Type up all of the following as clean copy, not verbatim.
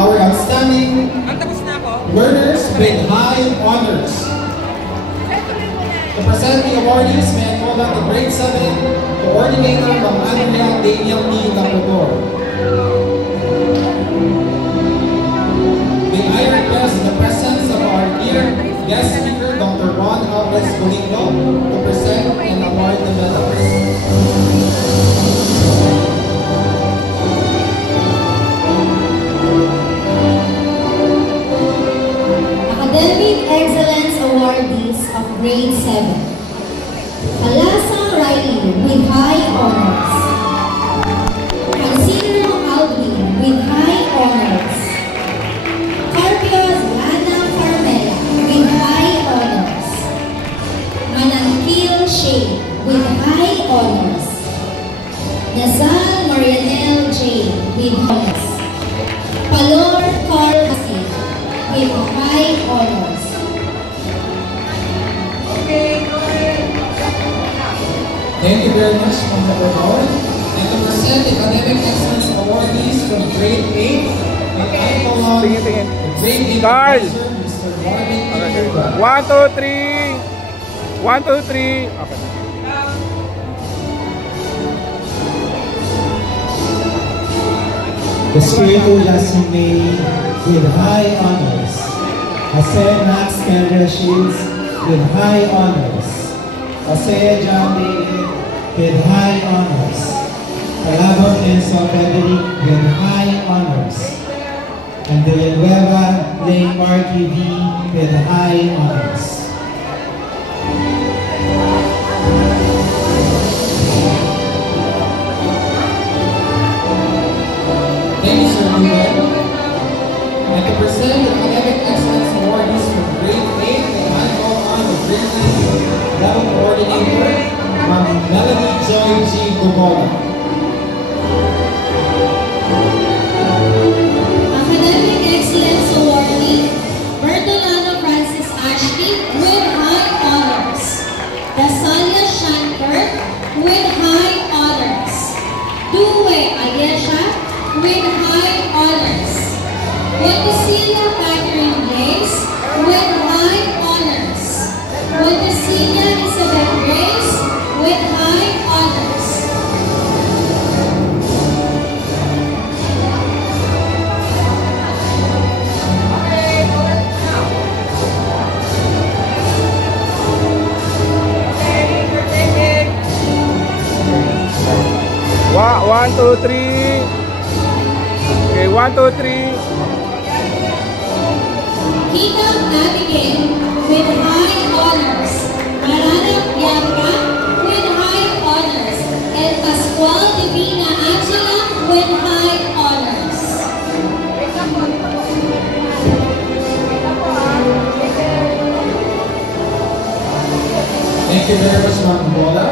our outstanding learners with high honors. To present the awardees, may I call out the grade 7 coordinator from Andrea Daniel P. Labrador. May I request the presence of our dear guest speaker, Dr. Ron Alves Golindo, to present and award the medals. Academic Excellence Awardees of Grade 7. Alasang Riley with high honors. Considero Alvin with high honors. Carpios Lana Carmela with high honors. Manangkil Shea with high honors. Nazal Marianelle J with honors. Palor Carl Hasi with high honors. Thank you very much, Ma'am Labrador. And to present the Academic Excellence Awardees from Grade 8, may I call on the Grade 8 officer, Mr. Marvin Iguba. 1, 2, 3. 1, 2, 3. Okay. Espiritu Lasime with high honors. Jose Max Kendra Shields with high honors. Jose John David with high honors. Calabon Enzo Frederick with high honors. And Villanueva Lane Marky V with high honors. Thank you, Sir Ruben. And to present the Academic Excellence Awardees from Grade 8, may I call on the Grade 9 level coordinator, Ma'am Melanie Joy G. Gumola. Academic Excellence Awardee, Bertolano Francis Ashley with high honors. Dasalia Shanker with high honors. Duwe Ayesha with high honors. Wetesilia Catherine Blaze with high honors. Wetesilia Elizabeth Grace with high honors. One, 2, 3. Okay, 1, 2, 3. Kita Abigail with high honors. Marana Bianca with high honors. And Pascual Divina Angela with high honors. Thank you very much, Ma'am Gumola.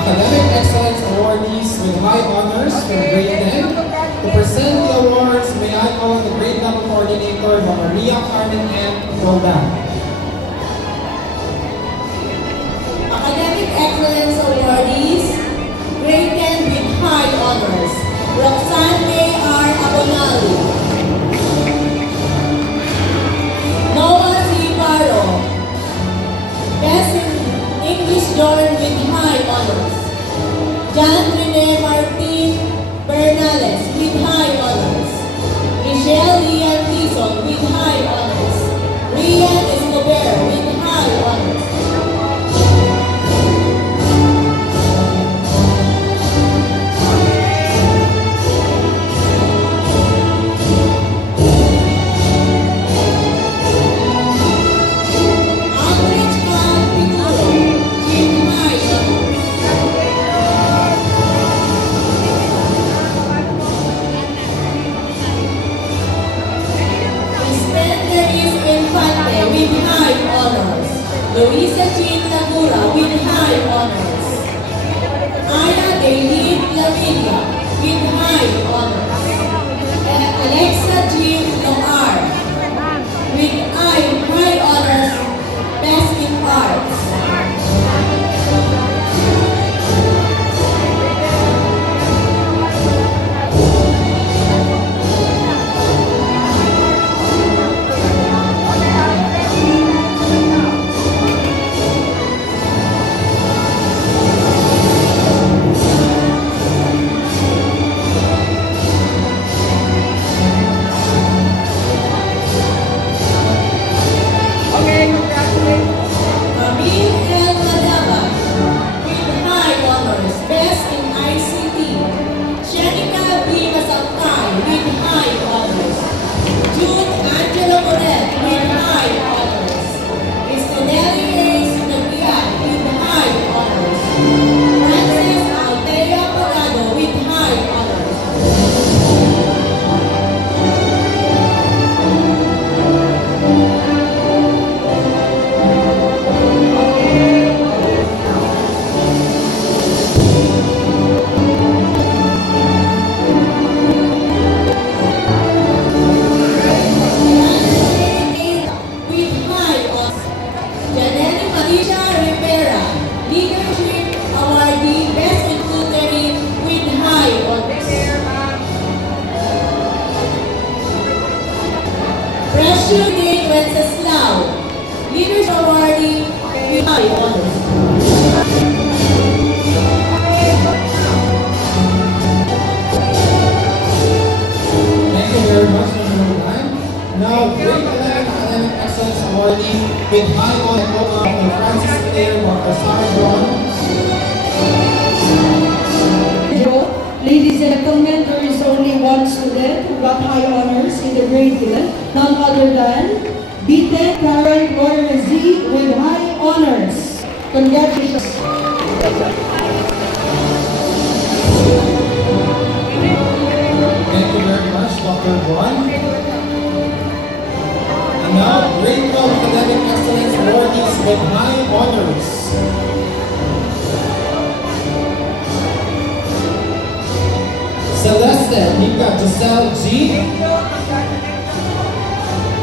Academic Excellence Awardees with high honors from Grade 10. To present the awards, may I call on the Grade Level Coordinator, Ma'am Maria Carmen M. Roldan. Academic Excellence Awardees, Grade 10 with high honors. Roxanne R. Abonali. Noah C. Barro. Best in English Dorn with high honors. John Rene Martin Bernales with high honors. Michelle Lian Tison with high honors. Rian Escobar with high honors. Luisa Jean Lagura with high honors. Ana David Lavinia with high honors. And Alexa Jean Loar Pressure Day Wenceslao, Leadership Awardee with high honors. Thank you very much, Mr. Ryan. Now, grade 11 Academic Excellence Awardee with high honor Dr. Francis Claire Marcasar. Ladies and gentlemen, there is only one student who got high honors in the grade 11, none other than B10 Karen Gormezi with high honors. Congratulations. Thank you very much, Dr. Juan. And now, grade 12 Academic Excellence Awardees with high honors. Celeste Nika Giselle G.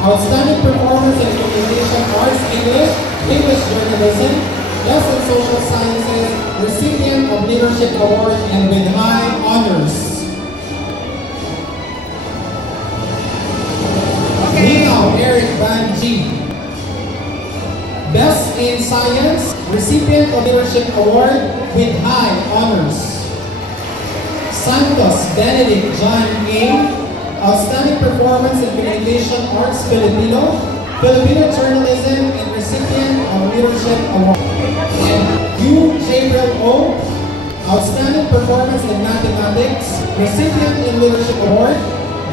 Outstanding performance in communication arts, English journalism, lesson social sciences, recipient of leadership award and with high honors. Now, Eric Van G. Best in Science, recipient of leadership award with high honors. Santos Benedict John A. Outstanding performance in communication arts Filipino journalism and recipient of leadership award. And Hugh Gabriel O. Outstanding performance in mathematics, recipient in leadership award,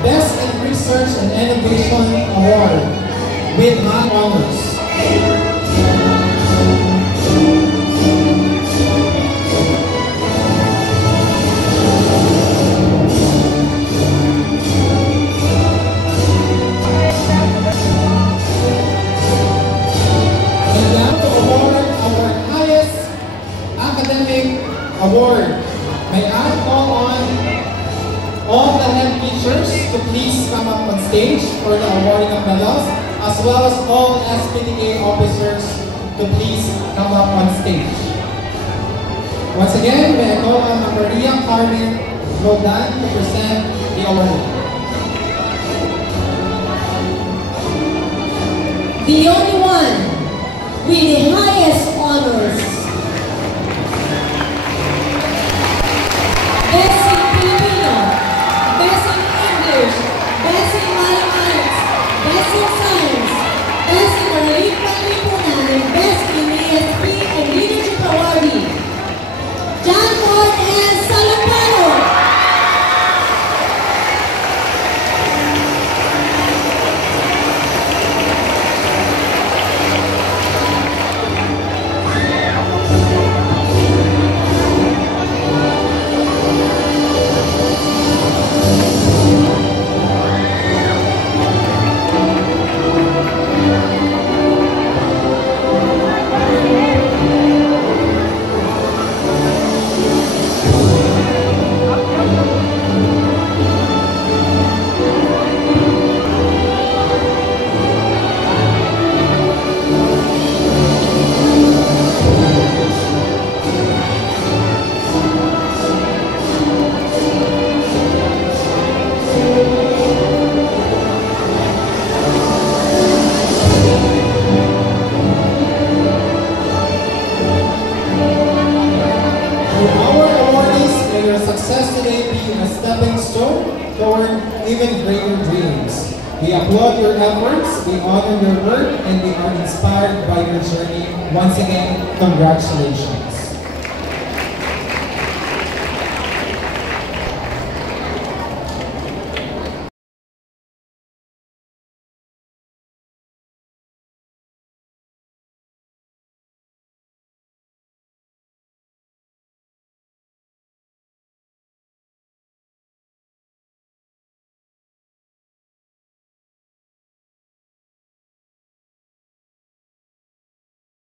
best in research and innovation award with high honors. Award. May I call on all the head teachers to please come up on stage for the awarding of medals, as well as all SPDA officers to please come up on stage. Once again, may I call on Maria Carmen Roldan to present the award. The only one with the highest honors. Best in Filipino, Best in English, Best in Mathematics, Best in Science, Best in Relief Lipunan, and Best in ESP and Leadership Awardee, John Ford and Salapano. Success today be a stepping stone toward even greater dreams. We applaud your efforts, we honor your work, and we are inspired by your journey. Once again, congratulations.